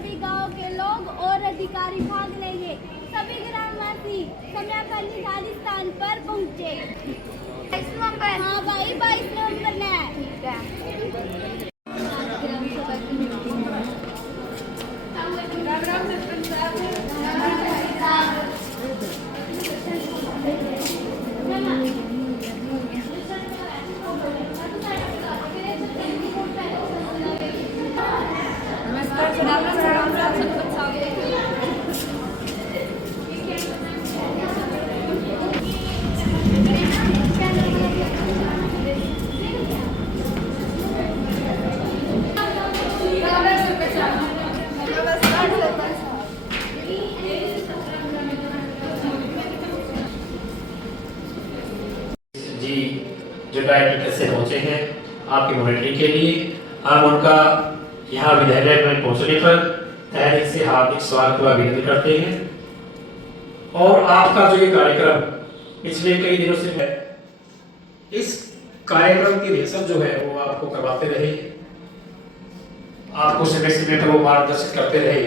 सभी गांव के लोग और अधिकारी भाग लेंगे। सभी ग्रामवासी समय पर निर्धारित स्थान पर पहुंचे। 22 नवंबर। हाँ भाई 22 नवंबर में है। ठीक है। जो डायरेक्टर से पहुंचे हैं आपकी मॉनिटरिंग के लिए, हम उनका यहाँ विद्यालय में पहुंचने पर तहे दिल से हार्दिक स्वागत व अभिनंदन करते हैं। और आपका जो ये कार्यक्रम पिछले कई दिनों से है, इस कार्यक्रम की रिहर्सल जो है वो आपको करवाते रहे, आपको समय समय पर वो मार्गदर्शन करते रहे,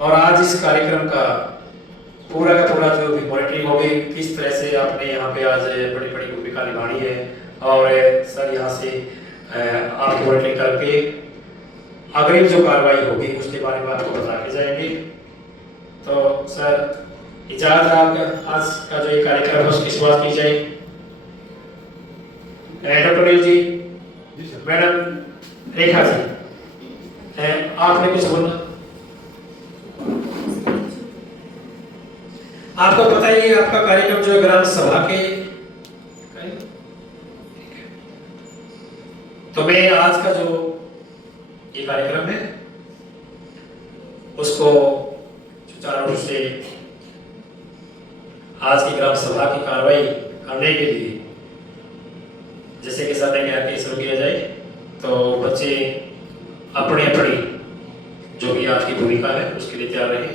और आज इस कार्यक्रम का पूरा का पूरा जो भी मॉनिटरिंग होगी, किस तरह से आपने यहाँ पे आज बड़ी बड़ी भूमिका निभानी है, और सर यहाँ से आप मॉनिटरिंग करके अग्रिम जो कार्रवाई होगी उसके बारे में आपको बता के जाएंगे। तो सर इजाज़त, आप आज का जो ये कार्यक्रम है उसकी शुरुआत की जाए। डॉक्टर नील जी, मैडम रेखा जी, आपने कुछ बोलना? आपको पता ही है आपका कार्यक्रम जो है ग्राम सभा के, तो मैं आज का जो ये कार्यक्रम है उसको सुचारू रूप से आज की ग्राम सभा की कार्रवाई करने के लिए जैसे कि सर ने कहा कि शुरू किया जाए, तो बच्चे अपनी अपनी जो भी आज की भूमिका है उसके लिए तैयार रहे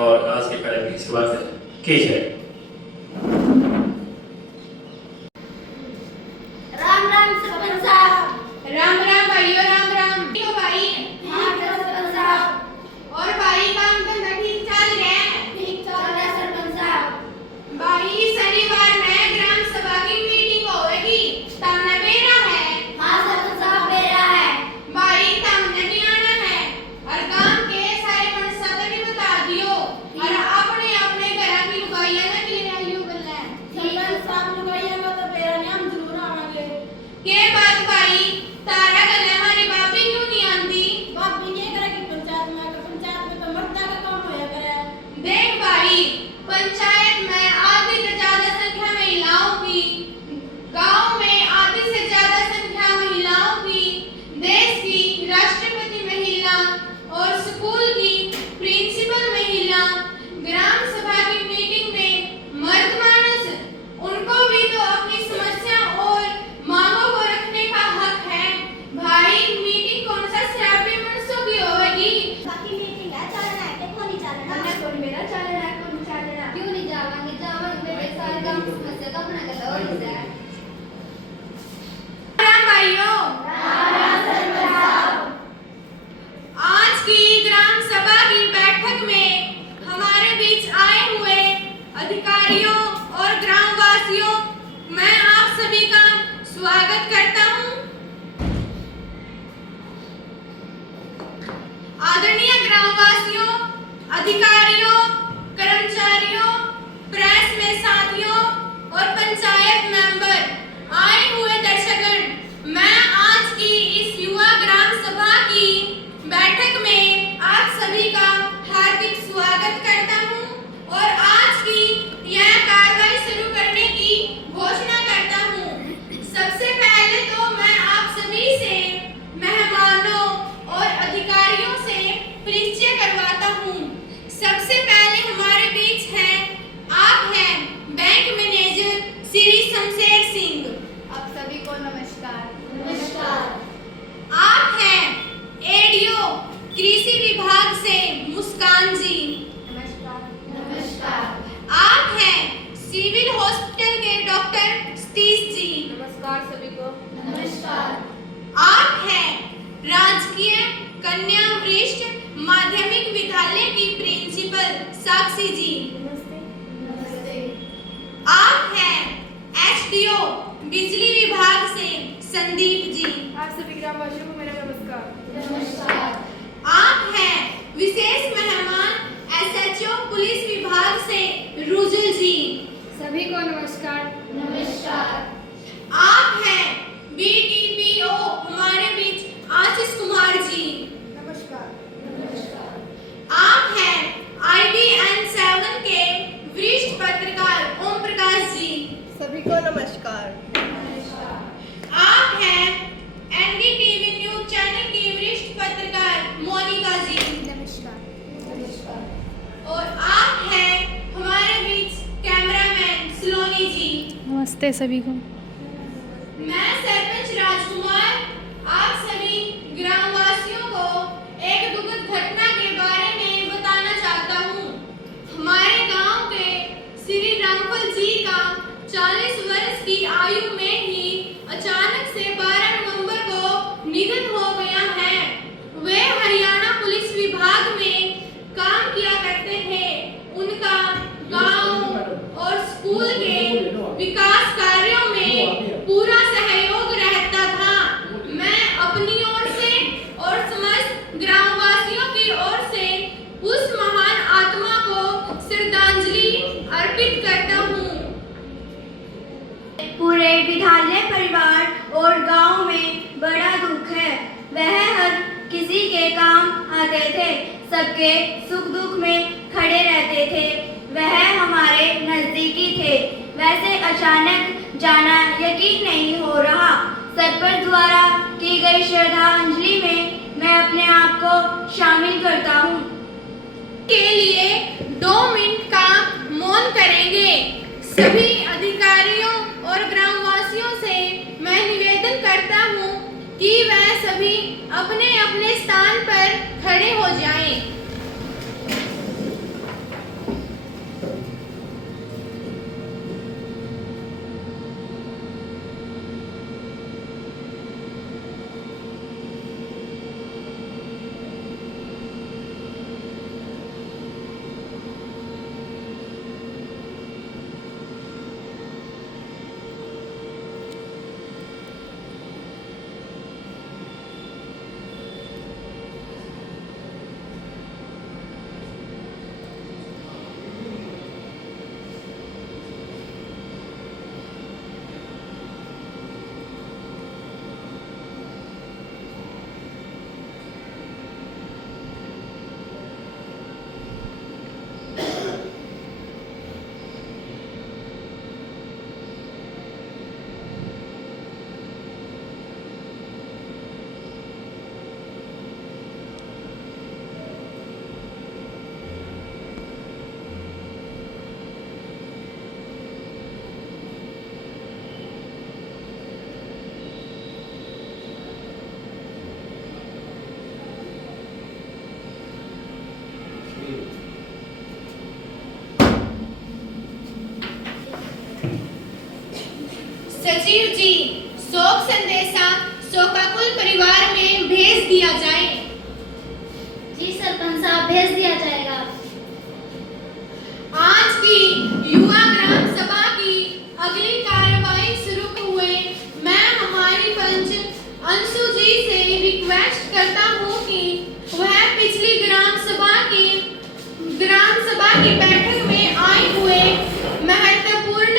और आज के कार्यक्रम की शुरुआत की जाए। राम राम सरपंच साहब। राम राम भाइयों, राम राम। तो भाई हाँ सरपंच साहब। और भाई काम धंधा ठीक चल रहा है? ठीक चल रहा है सरपंच साहब। भाई शनिवार में ग्राम सभा की मीटिंग होगी, तुमने बेरा है? हाँ सरपंच साहब बेरा है। भाई तुमने भी आना है और गांव के सारे मनसा भी बता दियो और अपने अपने घर की लुगाइयां ने भी ले आइयो गल्ला। सरपंच साहब लुगाइयां का तो बेरा नहीं, हम जरूर आवांगे। के बात भाई तारा गल्ला हमारी भाभी क्यों नहीं आंदी? भाभी नहीं करेगी पंचायत में तो मर्दा का काम होया करे। देख भाई, पंचायत में आधी से ज्यादा संख्या महिलाओं की, गांव में आधी से ज्यादा संख्या महिलाओं की, देश की राष्ट्रपति महिला और स्कूल की प्रिंसिपल महिला ग्राम सभा की मीटिंग में मर्द मानस, उनको भी तो अपनी समस्या और मांगों को रखने का हक है। भाई मीटिंग कौन सा श्राव्य मनसों की होगी? बाकी मीटिंग है, चलना है कि नहीं चलना? हमने कौन मेरा चलना है, कौन चलना? क्यों नहीं जावांगे? जावांगे बेटे, सारे गांव की समस्या का अपना कर लो और इसे। राम भाइयों, आज की ग्राम सभा की बैठक में हमारे बीच आए हुए अधिकारियों और ग्रामवासियों, मैं आप सभी का स्वागत करता हूं। आदरणीय ग्रामवासियों, अधिकारियों, कर्मचारियों, प्रेस में साथियों और पंचायत मेंबर, आए हुए दर्शकगण, मैं आज की इस युवा ग्राम सभा की बैठक में आप सभी का हार्दिक स्वागत करता हूं और आज की यह कार्रवाई शुरू करने की घोषणा करता हूं। सबसे पहले तो मैं आप सभी से, मेहमानों और अधिकारियों से परिचय करवाता हूं। सबसे पहले हमारे बीच हैं, आप हैं बैंक मैनेजर श्री शमशेर सिंह। आप सभी को नमस्कार। नमस्कार। आप हैं एडीओ कृषि विभाग से मुस्कान जी। नमस्कार। नमस्कार। आप हैं सिविल हॉस्पिटल के डॉक्टर सतीश जी। नमस्कार सभी को। नमस्कार। आप हैं राजकीय कन्या वरिष्ठ माध्यमिक विद्यालय की प्रिंसिपल साक्षी जी। आप हैं एसडीओ बिजली विभाग से संदीप जी। आप सभी ग्रामवासियों को मेरा नमस्कार। आप हैं विशेष मेहमान एसएचओ पुलिस विभाग से रुजुल जी। सभी को नमस्कार। आप हैं बीडीपीओ हमारे बीच आशीष कुमार जी। आप हैं IBN 7 के वरिष्ठ पत्रकार ओम प्रकाश जी। सभी को नमस्कार। आप हैं NDTV न्यूज चैनल की वरिष्ठ पत्रकार मोनिका जी। और आप हैं हमारे बीच कैमरामैन सलोनी जी। नमस्ते सभी को। मैं सरपंच राजकुमार आप सभी ग्रामवासियों को एक दुखद घटना के बारे में बताना चाहता हूँ। हमारे गांव के श्री रामफल जी का 40 वर्ष की आयु में ही अचानक से 12 नवंबर को निधन हो गया है। वे हरियाणा पुलिस विभाग में काम किया करते थे। उनका गांव और स्कूल के विकास कार्यों में पूरा सहयोग रहता था। मैं अपनी ओर से और समस्त ग्रामवासियों की ओर से उस महान आत्मा को श्रद्धांजलि अर्पित करता हूँ। पूरे विद्यालय परिवार और गांव में बड़ा दुख है। वह हर किसी के काम आते थे, सबके सुख दुख में खड़े रहते थे। वह हमारे नजदीकी थे। वैसे अचानक जाना यकीन नहीं हो रहा। सरपंच द्वारा की गई श्रद्धांजलि में मैं अपने आप को शामिल करता हूँ। के लिए 2 मिनट का मौन करेंगे। सभी अधिकारियों और ग्रामवासियों से मैं निवेदन करता हूँ कि वह सभी अपने अपने स्थान पर खड़े हो जाएं। सचिव जी, शोक संदेशा शोकाकुल परिवार में भेज दिया जाए। जी सरपंच साहब, भेज दिया जाएगा। आज की युवा ग्राम सभा की अगली कार्यवाही शुरू हुए मैं हमारी पंच अंशु जी से रिक्वेस्ट करता हूँ कि वह पिछली ग्राम सभा की बैठक में आए हुए महत्वपूर्ण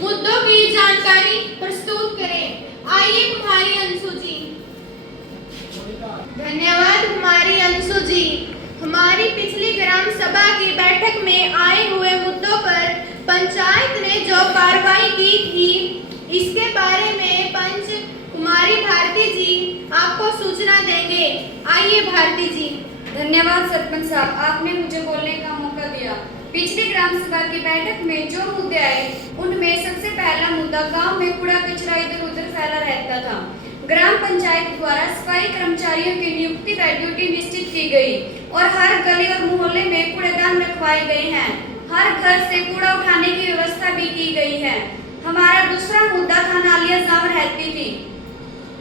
मुद्दों की जानकारी प्रस्तुत करें। आइए कुमारी अंशु जी। धन्यवाद कुमारी अंशु जी। हमारी पिछली ग्राम सभा की बैठक में आए हुए मुद्दों पर पंचायत ने जो कार्रवाई की थी, इसके बारे में पंच कुमारी भारती जी आपको सूचना देंगे। आइए भारती जी। धन्यवाद सरपंच साहब, आपने मुझे बोलने का मौका दिया। पिछली ग्राम सभा की बैठक में जो मुद्दे आए, उनमें सबसे पहला मुद्दा गांव में कूड़ा कचरा इधर उधर फैला रहता था। ग्राम पंचायत द्वारा सफाई कर्मचारियों की नियुक्ति व ड्यूटी निश्चित की गई और हर गली और मोहल्ले में कूड़ेदान रखवाए गए हैं। हर घर से कूड़ा उठाने की व्यवस्था भी की गई है। हमारा दूसरा मुद्दा था नालियां जाम रहती थी।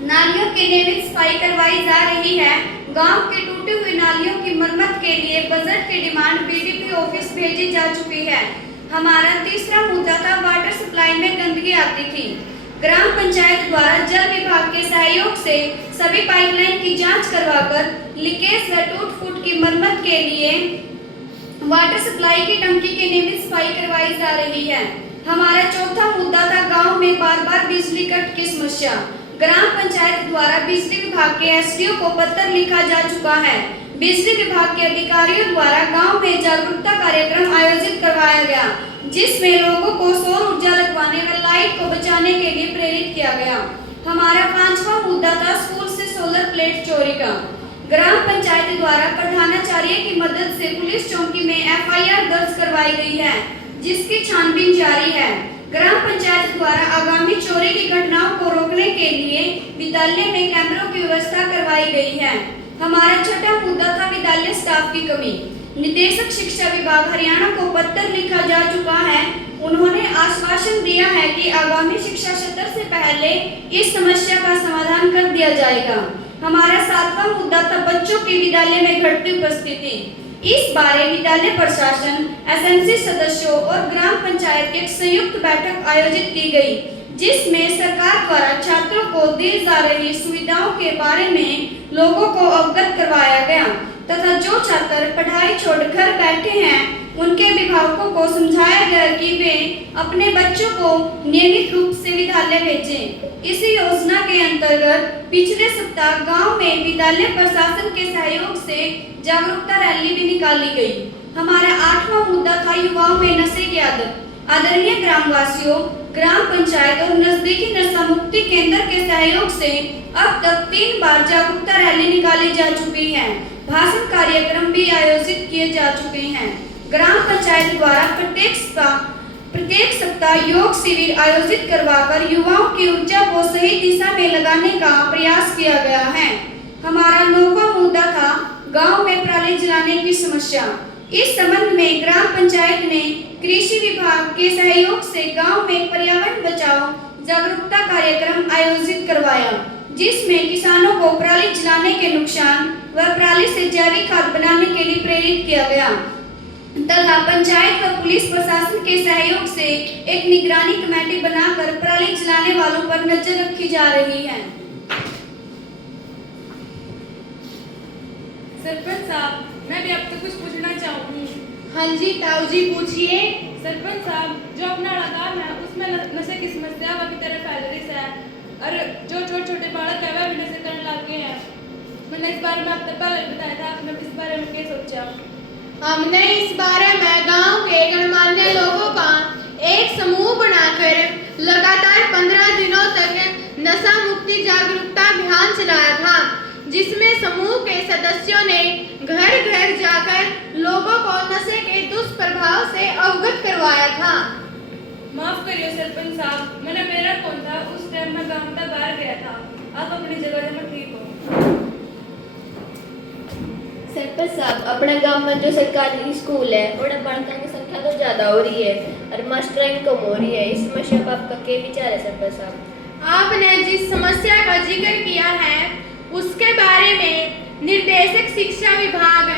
नालियों की नियमित सफाई करवाई जा रही है। गांव के टूटी हुई नालियों की मरम्मत के लिए बजट की डिमांड बीडीपी ऑफिस भेजी जा चुकी है। हमारा तीसरा मुद्दा था वाटर सप्लाई में गंदगी आती थी। ग्राम पंचायत द्वारा जल विभाग के सहयोग से सभी पाइपलाइन की जांच करवाकर लीकेज व टूट फूट की मरम्मत के लिए वाटर सप्लाई की टंकी की नियमित सफाई करवाई जा रही है। हमारा चौथा मुद्दा था गांव में बार बार बिजली कट की समस्या। ग्राम पंचायत द्वारा बिजली विभाग के एसडीओ को पत्र लिखा जा चुका है। बिजली विभाग के अधिकारियों द्वारा गांव में जागरूकता कार्यक्रम आयोजित करवाया गया, जिसमें लोगों को सौर ऊर्जा लगवाने व लाइट को बचाने के लिए प्रेरित किया गया। हमारा पांचवा मुद्दा था स्कूल से सोलर प्लेट चोरी का। ग्राम पंचायत द्वारा प्रधानाचार्य की मदद से पुलिस चौकी में एफआईआर दर्ज करवाई गई है, जिसकी छानबीन जारी है। ग्राम पंचायत द्वारा आगामी चोरी की घटनाओं को रोकने के लिए विद्यालय में कैमरों की व्यवस्था करवाई गई है। हमारा छठा मुद्दा था विद्यालय स्टाफ की कमी। निदेशक शिक्षा विभाग हरियाणा को पत्र लिखा जा चुका है। उन्होंने आश्वासन दिया है कि आगामी शिक्षा सत्र से पहले इस समस्या का समाधान कर दिया जाएगा। हमारा सातवां मुद्दा था बच्चों की विद्यालय में घटती उपस्थिति। इस बारे विद्यालय प्रशासन, एसएमसी सदस्यों और ग्राम पंचायत की एक संयुक्त बैठक आयोजित की गई, जिसमें सरकार द्वारा छात्रों को दी जा रही सुविधाओं के बारे में लोगों को अवगत करवाया गया तथा जो छात्र पढ़ाई छोड़ घर बैठे हैं उनके अभिभावकों को समझाया गया कि वे अपने बच्चों को नियमित रूप से विद्यालय भेजें। इसी योजना के अंतर्गत पिछले सप्ताह गांव में विद्यालय प्रशासन के सहयोग से जागरूकता रैली भी निकाली गई। हमारा आठवां मुद्दा था युवाओं में नशे की आदत। आदरणीय ग्रामवासियों, ग्राम पंचायत और नजदीकी नशा मुक्ति केंद्र के सहयोग से अब तक 3 बार जागरूकता रैली निकाली जा चुकी है। भाषण कार्यक्रम भी आयोजित किए जा चुके हैं। ग्राम पंचायत द्वारा प्रत्येक सप्ताह योग शिविर आयोजित करवाकर युवाओं की ऊर्जा को सही दिशा में लगाने का प्रयास किया गया है। हमारा 9वां मुद्दा था गांव में पराली जलाने की समस्या। इस संबंध में ग्राम पंचायत ने कृषि विभाग के सहयोग से गांव में पर्यावरण बचाओ जागरूकता कार्यक्रम आयोजित करवाया, जिसमें किसानों को पराली जलाने के नुकसान व पराली से जैविक खाद बनाने के लिए प्रेरित किया गया तथा पंचायत व पुलिस प्रशासन के सहयोग से एक निगरानी कमेटी बनाकर पराली जलाने वालों पर नजर रखी जा रही है। सरपंच साहब, मैं भी आपसे कुछ पूछना चाहूँगी। हाँ जी ताऊ जी, पूछिए। सरपंच साहब, जो अपना गाँव है उसमें नशे की समस्या अभी तरह फैल रही है और जो छोटे बालक है वह भी नशे करने लग गए हैं। मैंने इस बारे में आपने पहले बताया था, आपने इस बारे में क्या सोचा? हमने इस बारे में गांव के गणमान्य लोगों का एक समूह बनाकर लगातार 15 दिनों तक नशा मुक्ति जागरूकता अभियान चलाया था, जिसमें समूह के सदस्यों ने घर घर जाकर लोगों को नशे के दुष्प्रभाव से अवगत करवाया था। माफ करिए सरपंच साहब, मैंने मेरा फोन था, उस टाइम मैं गांव तक बाहर गया था। आप अपनी जगह में ठीक हो। सरपंच साहब, अपने गांव में जो सरकारी स्कूल है उन्हें बालकों की संख्या तो ज़्यादा हो रही है और मास्टराइन कम हो रही है। इस समस्या पर आपका क्या विचार है सरपंच साहब? आपने जिस समस्या का जिक्र किया है उसके बारे में निर्देशक शिक्षा विभाग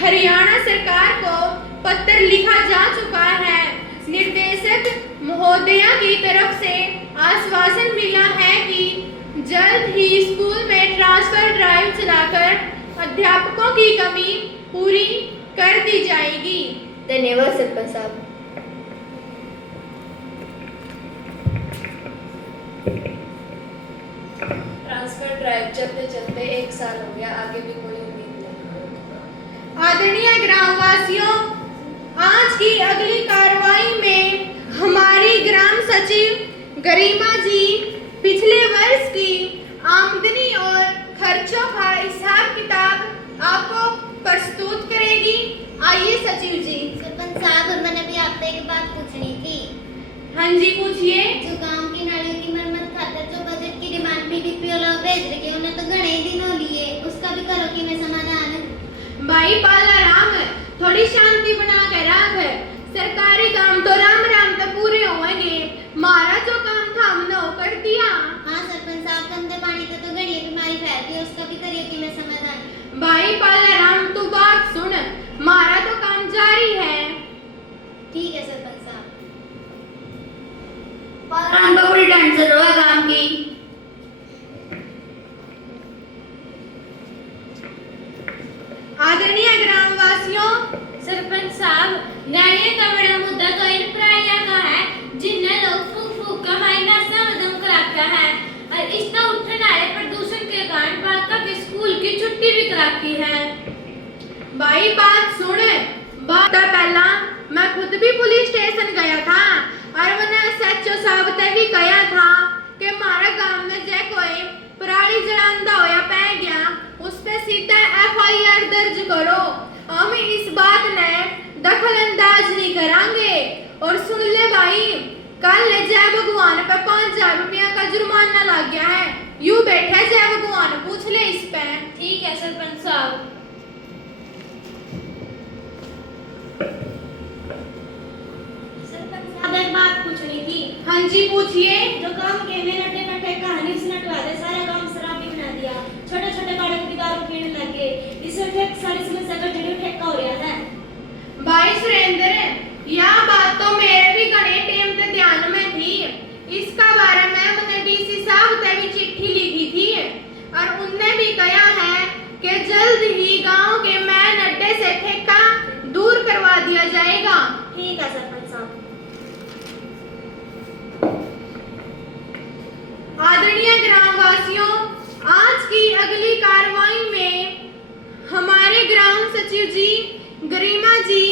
हरियाणा सरकार को पत्र लिखा जा चुका है। निर्देशक महोदया की तरफ से आश्वासन मिला है कि जल्द ही स्कूल में ट्रांसफर ड्राइव चलाकर अध्यापकों की कमी पूरी कर दी जाएगी। धन्यवाद सरपंच साहब। ट्रांसफर ड्राइव चलते चलते 1 साल हो गया, आगे भी कोई उम्मीद नहीं। आदरणीय ग्रामवासियों, आज की अगली कार्रवाई में हमारी ग्राम सचिव गरिमा जी पिछले वर्ष की आमदनी और खर्चों का हिसाब किताब आपको प्रस्तुत करेगी। आइए सचिव जी। सरपंच साहब, और मैंने भी आपसे एक बात पूछनी थी। हाँ जी, पूछिए। जो गांव की नालियों की मरम्मत खातर जो बजट की डिमांड बीडीपी वाला भेज रखे उन्हें तो घने दिन हो लिए, उसका भी करो कि मैं समाधान। भाई पाला राम, थोड़ी शांति बना के रख। सरकारी काम तो राम राम तो पूरे होंगे। मारा जो काम था हमने वो कर दिया। हाँ सरपंच साहब, गंदे पानी का तो इसका भी करिए कि मैं समाधान। भाई पालाराम तू बात सुन, मारा तो काम जारी है। ठीक है सरपंच साहब। पालाराम को बड़ी टेंशन हो काम की। आदरणीय ग्रामवासियों, सरपंच साहब, नालियों का बड़ा मुद्दा तो इन प्राणियों का है जिन्हें लोग फूक फूक का माइना समदम कराता है और इसका उठने वाले प्रदूषण के कारण बाका के स्कूल की छुट्टी भी कराती है। भाई बात सुन, बात पहला मैं खुद भी पुलिस स्टेशन गया था और मैंने एसएचओ साहब से भी कहा था कि हमारे गांव में जे कोई पराली जलांदा होया पै गया उस पे सीधा एफआईआर दर्ज करो। हम इस बात ने दखल अंदाज नहीं करांगे। और सुन ले भाई, कल जय भगवान पे 5000 रुपया का जुर्माना लग गया है। यूं बैठे जय भगवान, पूछ ले इस पे। ठीक है सरपंच साहब। सरपंच साहब एक बात पूछनी थी। हाँ जी पूछिए। जो काम के में नटे नटे कहानी से नटवा दे सारा काम शराबी बना दिया, छोटे छोटे बालक भी दारू पीने लगे, इसमें फिर सारी समस्या का जड़ी ठेका हो रहा है। भाई सुरेंद्र, यह बात तो मेरे भी घने टाइम से ध्यान में थी। इसका बारे में मैंने डीसी साहब से भी चिट्ठी लिखी थी और उनने भी कहा है कि जल्द ही गांव के मेन अड्डे से ठेका दूर करवा दिया जाएगा। ठीक है सरपंच साहब। आदरणीय ग्रामवासियों, आज की अगली कार्रवाई में हमारे ग्राम सचिव जी गरिमा जी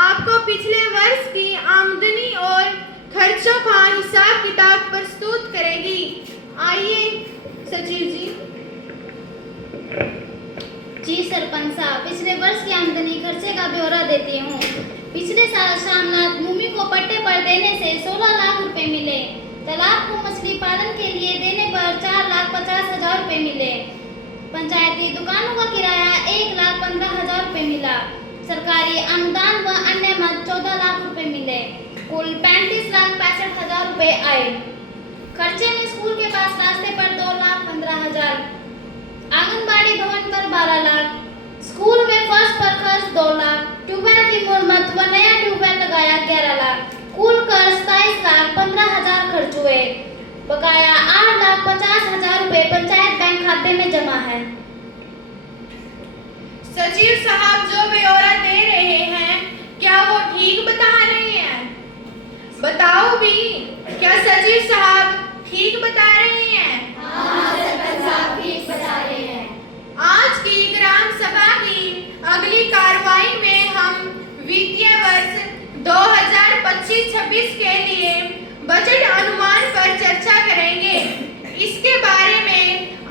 आपको पिछले वर्ष की आमदनी और खर्चों का हिसाब किताब प्रस्तुत करेगी। आइए सचिव जी। जी सरपंच साहब, पिछले वर्ष की आमदनी खर्चे का ब्यौरा देती हूँ। पिछले साल श्यामनाथ भूमि को पट्टे पर देने से 16 लाख रुपए मिले। तालाब को मछली पालन के लिए देने पर 4,50,000 रुपए मिले। पंचायती दुकानों का किराया 1,15,000 रुपए मिला। सरकारी अनुदान व अन्य मद 14 लाख रुपए मिले। कुल 35,65,000 रुपए आए। खर्चे में स्कूल के पास रास्ते पर 2,15,000, आंगनबाड़ी भवन पर 12 लाख, स्कूल में फर्श पर खर्च 2 लाख, ट्यूबवेल की मुरम्मत व नया ट्यूबवेल लगाया 11 लाख, कुल खर्च 27,15,000 खर्च हुए। बकाया 8,50,000 रुपए पंचायत बैंक खाते में जमा है। सचिव साहब जो ब्यौरा दे रहे हैं क्या वो ठीक बता रहे हैं? बताओ भी, क्या सचिव साहब ठीक बता रहे हैं? हाँ सरपंच साहब ठीक बता रहे हैं। आज की ग्राम सभा की अगली कार्रवाई में हम वित्तीय वर्ष 2025-26 के लिए बजट अनुमान पर चर्चा करेंगे। इसके बारे में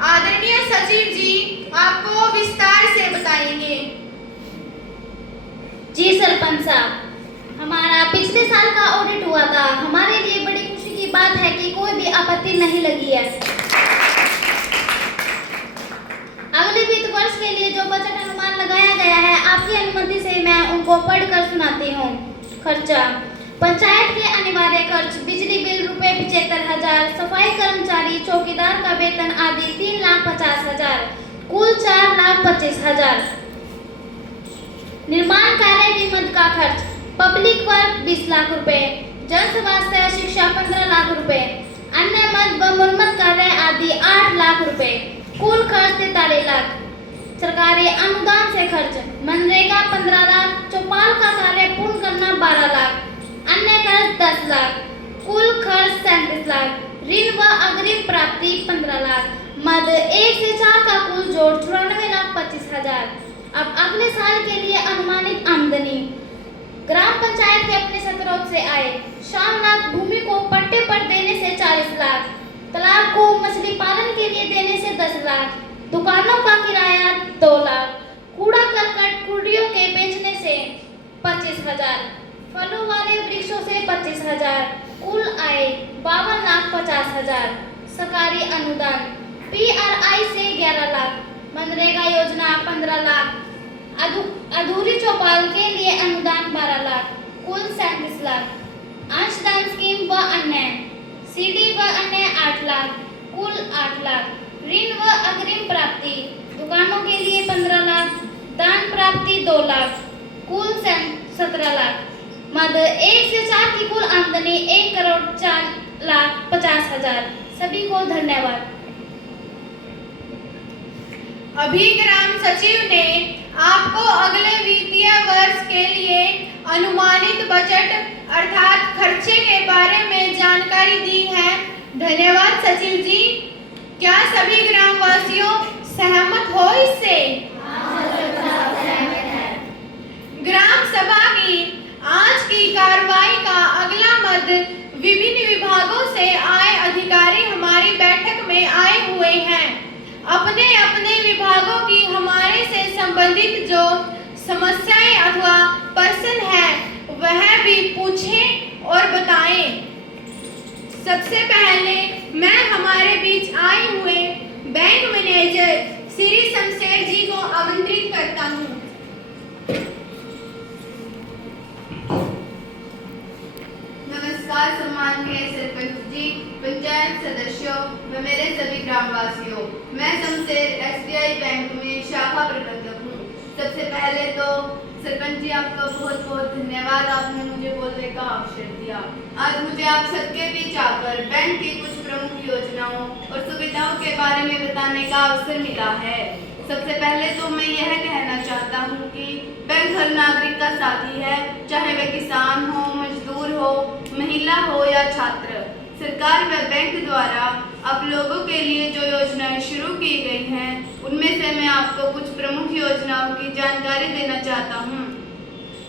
आदरणीय सचिव जी आपको विस्तार से बताएंगे। जी सरपंच साहब, हमारा पिछले साल का ऑडिट हुआ था। हमारे लिए बड़ी खुशी की बात है कि कोई भी आपत्ति नहीं लगी है। अगले वित्त वर्ष के लिए जो बजट अनुमान लगाया गया है, आपकी अनुमति से मैं उनको पढ़कर सुनाती हूँ। खर्चा: पंचायत के अनिवार्य खर्च बिजली बिल रुपए 75,000, सफाई कर्मचारी चौकीदार का वेतन आदि 3,50,000, कुल 4,25,000। निर्माण कार्य की मद का खर्च: पब्लिक वर्क 20 लाख रुपए, जन स्वास्थ्य शिक्षा 15 लाख रुपए, अन्य मद व मरम्मत कार्य आदि 8 लाख रुपए, कुल खर्च 43 लाख। सरकारी अनुदान से खर्च: मनरेगा 15 लाख, चौपाल का कार्य पूर्ण करना 12 लाख, अन्य खर्च 10 लाख, कुल खर्च 37 लाख, ऋण व अग्रिम प्राप्ति 15 लाख, मद 1 से 4 का कुल जोड़ 94,25,000। अब अगले साल के लिए अनुमानित आमदनी: ग्राम पंचायत के अपने स्रोत से आए, श्यामनाथ भूमि को पट्टे पर देने से 40 लाख, तालाब को मछली पालन के लिए देने से 10 लाख, दुकानों का किराया 2 लाख, कूड़ा करकट कुर्रियों के बेचने से 25,000, फलों वाले वृक्षों से 25,000, कुल आय 52,50,000। सरकारी अनुदान: PRI से 11 लाख, मनरेगा योजना 15 लाख, अधूरी चौपाल के लिए अनुदान 12 लाख, कुल 37 लाख, अंशदान स्कीम व अन्य CD व अन्य 8 लाख, कुल 8 लाख, ऋण व अग्रिम प्राप्ति दुकानों के लिए 15 लाख, दान प्राप्ति 2 लाख, कुल 17 लाख। मद 1 से 4 की कुल आमदनी 1,04,50,000। सभी को धन्यवाद। अभी ग्राम सचिव ने आपको अगले वित्तीय वर्ष के लिए अनुमानित बजट अर्थात खर्चे के बारे में जानकारी दी है। धन्यवाद सचिव जी। क्या सभी ग्रामवासियों सहमत हो इससे? ग्राम सभा की आज की कार्रवाई का अगला मद विभिन्न विभागों से आए अधिकारी हमारी बैठक में आए हुए हैं। अपने अपने विभागों की हमारे से संबंधित जो समस्याएं अथवा प्रश्न है वह भी पूछें और बताएं। सबसे पहले मैं हमारे बीच आए हुए बैंक मैनेजर श्री शमशेर जी को आमंत्रित करता हूं। नमस्कार सम्माननीय सरपंच जी, पंचायत सदस्यों व मेरे सभी ग्रामवासियों। मैं शमशेर SBI बैंक में शाखा प्रबंधक हूँ। सबसे पहले तो सरपंच जी आपका बहुत बहुत धन्यवाद, आपने मुझे बोलने का अवसर दिया। आज मुझे आप सबके बीच आकर बैंक की कुछ प्रमुख योजनाओं और सुविधाओं के बारे में बताने का अवसर मिला है। सबसे पहले तो मैं यह कहना चाहता हूँ कि बैंक हर नागरिक का साथी है, चाहे वह किसान हो, मजदूर हो, महिला हो या छात्र। सरकार व बैंक द्वारा आप लोगों के लिए जो योजनाएं शुरू की गई हैं उनमें से मैं आपको कुछ प्रमुख योजनाओं की जानकारी देना चाहता हूं।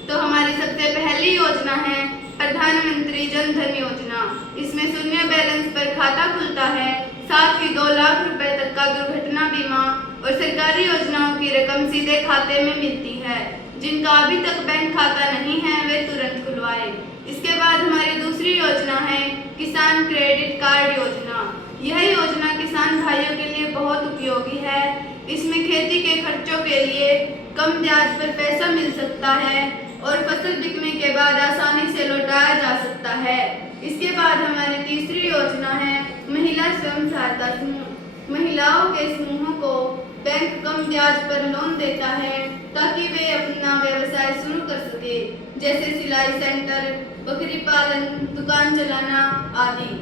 तो हमारी सबसे पहली योजना है प्रधानमंत्री जन धन योजना। इसमें शून्य बैलेंस पर खाता खुलता है, साथ ही 2 लाख रुपए तक का दुर्घटना बीमा और सरकारी योजनाओं की रकम सीधे खाते में मिलती है। जिनका अभी तक बैंक खाता नहीं है वे तुरंत खुलवाए। इसके बाद हमारी दूसरी योजना है किसान क्रेडिट कार्ड योजना। यह योजना किसान भाइयों के लिए बहुत उपयोगी है। इसमें खेती के खर्चों के लिए कम ब्याज पर पैसा मिल सकता है और फसल बिकने के बाद आसानी से लौटाया जा सकता है। इसके बाद हमारी तीसरी योजना है महिला स्वयं सहायता समूह। महिलाओं के समूहों को बैंक कम ब्याज पर लोन देता है ताकि वे अपना व्यवसाय शुरू कर सके, जैसे सिलाई सेंटर, बकरी पालन, दुकान चलाना आदि।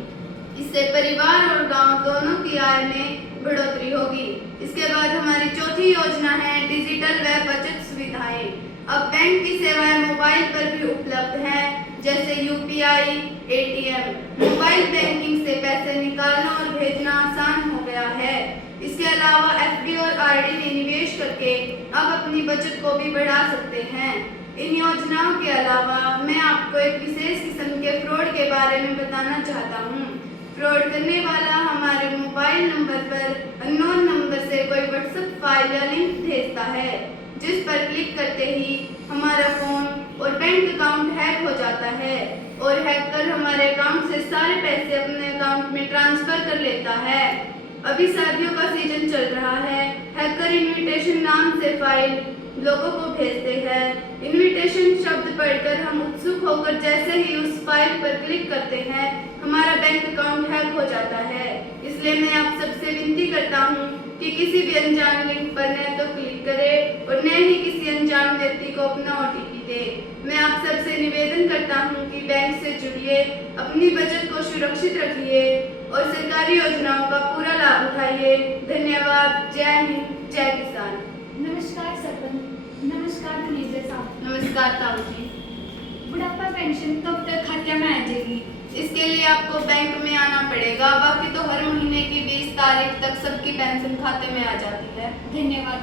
इससे परिवार और गांव दोनों की आय में बढ़ोतरी होगी। इसके बाद हमारी चौथी योजना है डिजिटल व बचत सुविधाएं। अब बैंक की सेवाएं मोबाइल पर भी उपलब्ध हैं, जैसे UPI, ATM। मोबाइल बैंकिंग से पैसे निकालना और भेजना आसान हो गया है। इसके अलावा FD और RD में निवेश करके अब अपनी बचत को भी बढ़ा सकते हैं। इन योजनाओं के अलावा मैं आपको एक विशेष किस्म के फ्रॉड के बारे में बताना चाहता हूँ। फ्रॉड करने वाला हमारे मोबाइल नंबर पर अननोन नंबर से कोई WhatsApp फाइल या लिंक भेजता है, जिस पर क्लिक करते ही हमारा फोन और बैंक अकाउंट हैक हो जाता है और हैकर हमारे अकाउंट से सारे पैसे अपने अकाउंट में ट्रांसफर कर लेता है। अभी शादियों का सीजन चल रहा है। हैकर इनविटेशन नाम से फाइल लोगों को भेजते हैं। इनविटेशन शब्द पढ़कर हम उत्सुक होकर जैसे ही उस फाइल पर क्लिक करते हैं हमारा बैंक अकाउंट हैक हो जाता है। इसलिए मैं आप सबसे विनती करता हूँ कि किसी भी अनजान लिंक पर न तो क्लिक करें और न ही किसी अनजान व्यक्ति को अपना OTP दे। मैं आप सबसे निवेदन करता हूँ कि बैंक से जुड़िए, अपनी बचत को सुरक्षित रखिए और सरकारी योजनाओं का पूरा लाभ उठाइए। धन्यवाद। जय हिंद, जय किसान। नमस्कार सरपंच। नमस्कार मैनेजर साहब। नमस्कार ताऊ जी। बुढ़ापा पेंशन कब तक खाते में आ जाएगी? इसके लिए आपको बैंक में आना पड़ेगा, बाकी तो हर महीने की 20 तारीख तक सबकी पेंशन खाते में आ जाती है। धन्यवाद।